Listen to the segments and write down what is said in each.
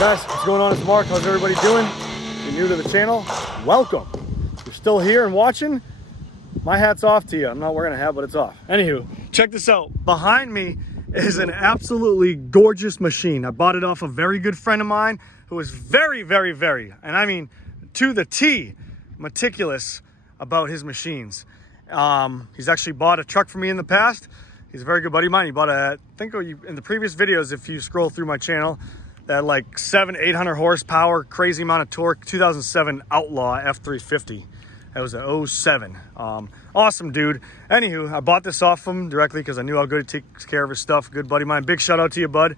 Guys, what's going on? It's Mark. How's everybody doing? If you're new to the channel, welcome. If you're still here and watching, my hat's off to you. I'm not wearing a hat, but it's off. Anywho, check this out. Behind me is an absolutely gorgeous machine. I bought it off a very good friend of mine who is very, and I mean to the T, meticulous about his machines. He's actually bought a truck for me in the past. He's a very good buddy of mine. He bought a, I think in the previous videos, if you scroll through my channel, that like 800 horsepower, crazy amount of torque, 2007 Outlaw F350. That was a 07. Awesome dude. Anywho, I bought this off him directly because I knew how good he takes care of his stuff. Good buddy of mine. Big shout out to you, bud.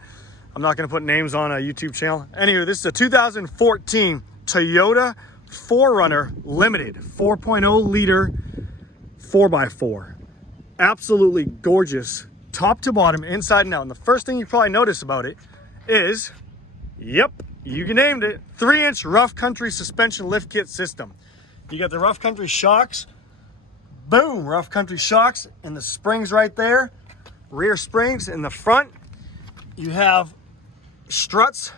I'm not going to put names on a YouTube channel. Anywho, this is a 2014 Toyota 4Runner Limited 4.0 liter 4x4. Absolutely gorgeous, top to bottom, inside and out. And the first thing you probably notice about it is, yep, you named it, 3-inch rough country suspension lift kit system. You got the rough country shocks, boom, rough country shocks, and the springs right there, rear springs. In the front, you have struts,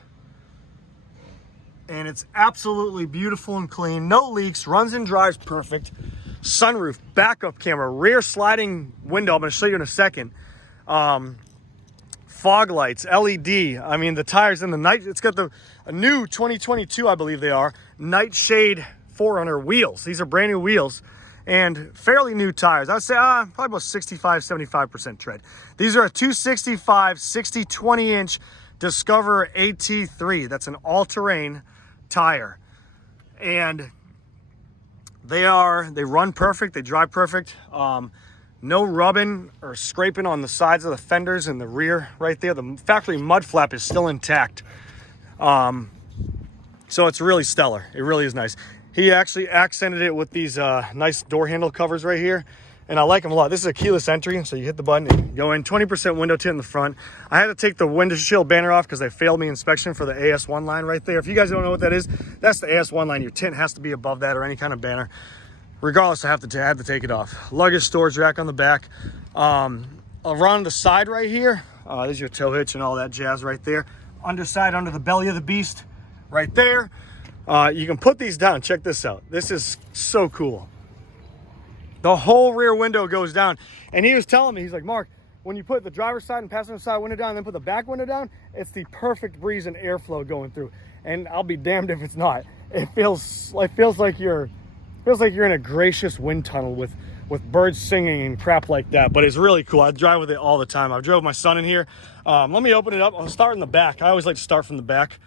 and it's absolutely beautiful and clean. No leaks, runs and drives perfect. Sunroof, backup camera, rear sliding window. I'm going to show you in a second. Fog lights, LED. I mean, the tires in the night. It's got a new 2022, I believe they are, Nightshade 4Runner wheels. These are brand new wheels and fairly new tires. I would say probably about 65-75% tread. These are a 265 60-20-inch Discoverer AT3. That's an all-terrain tire, and they run perfect. They drive perfect. No rubbing or scraping on the sides of the fenders and the rear right there. The factory mud flap is still intact. So it's really stellar. It really is nice. He actually accented it with these nice door handle covers right here, and I like them a lot. This is a keyless entry, so you hit the button and go in. 20% window tint in the front. I had to take the windshield banner off because they failed me inspection for the AS1 line right there. If you guys don't know what that is, that's the AS1 line. Your tint has to be above that or any kind of banner. Regardless, I had to take it off. Luggage storage rack on the back. Around the side right here, there's your tow hitch and all that jazz right there. Underside, under the belly of the beast, right there. You can put these down. Check this out. This is so cool. The whole rear window goes down. And he was telling me, he's like, Mark, when you put the driver's side and passenger side window down and then put the back window down, it's the perfect breeze and airflow going through. And I'll be damned if it's not. It feels like you're in a gracious wind tunnel with birds singing and crap like that. But it's really cool. I drive with it all the time. I've drove my son in here. Let me open it up. I'll start in the back. I always like to start from the back.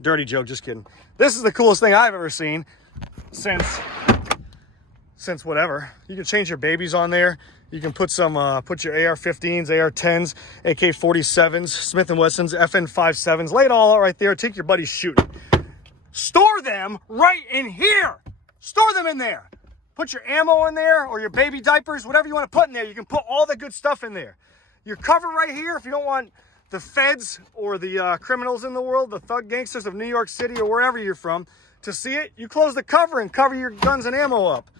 Dirty joke, just kidding. This is the coolest thing I've ever seen since whatever. You can change your babies on there. You can put some put your AR-15s, AR-10s, AK-47s, Smith & Wessons, FN-57s. Lay it all out right there. Take your buddies shooting. Store them right in here. Store them in there. Put your ammo in there or your baby diapers, whatever you want to put in there. You can put all the good stuff in there. Your cover right here, if you don't want the feds or the criminals in the world, the thug gangsters of New York City or wherever you're from, to see it, you close the cover and cover your guns and ammo up.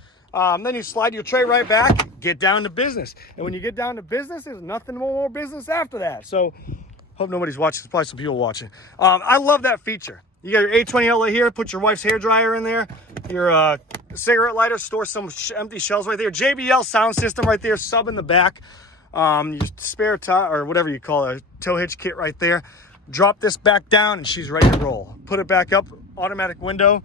Then you slide your tray right back, get down to business. And when you get down to business, there's nothing more business after that. So, hope nobody's watching. There's probably some people watching. I love that feature. You got your A20 outlet here, put your wife's hair dryer in there, your cigarette lighter, store some empty shells right there. JBL sound system right there, sub in the back. Your spare tire, or whatever you call it, a tow hitch kit right there. Drop this back down and she's ready to roll. Put it back up, automatic window.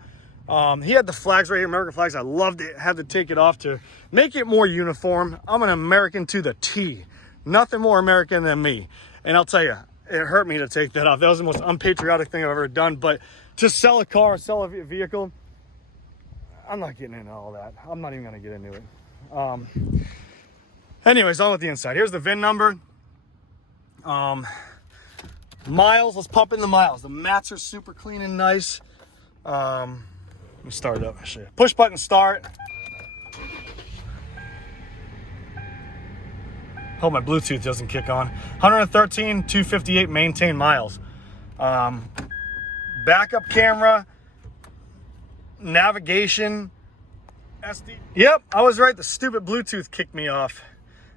He had the flags right here, American flags. I loved it. Had to take it off to make it more uniform. I'm an American to the T. Nothing more American than me. And I'll tell you, it hurt me to take that off. That was the most unpatriotic thing I've ever done. But to sell a car, sell a vehicle, I'm not getting into all that. I'm not even going to get into it. Anyways, on with the inside. Here's the VIN number. Miles, let's pump in the miles. The mats are super clean and nice. Let me start it up. Push button start. Hope my Bluetooth doesn't kick on. 113, 258 maintained miles. Backup camera, navigation, SD. Yep, I was right. The stupid Bluetooth kicked me off.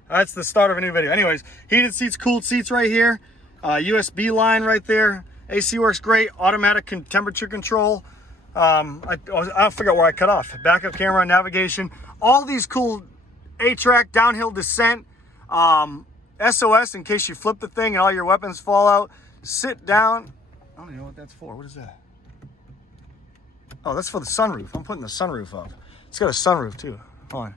That's the start of a new video. Anyways, heated seats, cooled seats right here. USB line right there. AC works great. Automatic temperature control. I forgot where I cut off. Backup camera, navigation. All these cool A-track, downhill descent. SOS in case you flip the thing and all your weapons fall out. Sit down. I don't even know what that's for. What is that? Oh, that's for the sunroof. I'm putting the sunroof up. It's got a sunroof too. Hold on.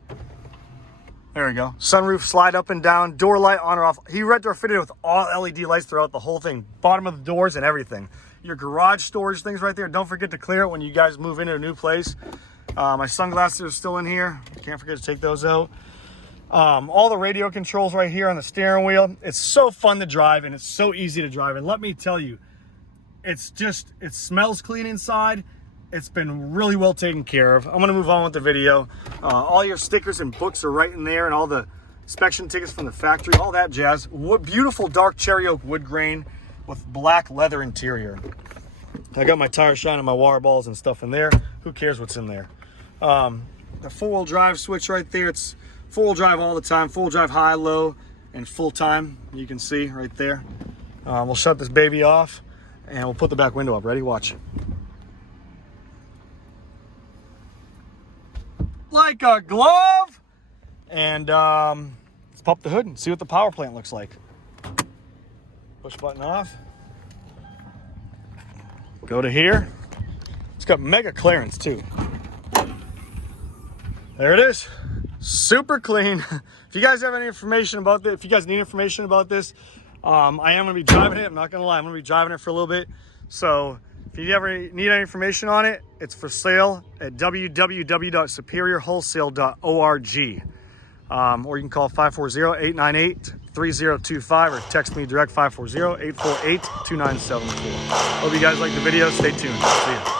There we go. Sunroof, slide up and down. Door light on or off. He retrofitted with all LED lights throughout the whole thing. Bottom of the doors and everything. Your garage storage things right there. Don't forget to clear it when you guys move into a new place. My sunglasses are still in here. Can't forget to take those out. All the radio controls right here on the steering wheel. It's so fun to drive and it's so easy to drive. And let me tell you, it smells clean inside. It's been really well taken care of. I'm gonna move on with the video. All your stickers and books are right in there, and all the inspection tickets from the factory, all that jazz. Beautiful dark cherry oak wood grain with black leather interior. I got my tire shine and my water balls and stuff in there. Who cares what's in there? The four-wheel drive switch right there. It's four-wheel drive all the time. Full drive high, low, and full time. You can see right there. We'll shut this baby off, and we'll put the back window up. Ready? Watch. Like a glove. And let's pop the hood and see what the power plant looks like. Push button off. Go to here. It's got mega clearance too. There it is. Super clean. If you guys have any information about this, if you guys need information about this, I am going to be driving it. I'm not going to lie. I'm going to be driving it for a little bit. So if you ever need any information on it, it's for sale at www.superiorwholesale.org. Or you can call 540-898-3025 or text me direct 540-848-2974. Hope you guys like the video. Stay tuned. See ya.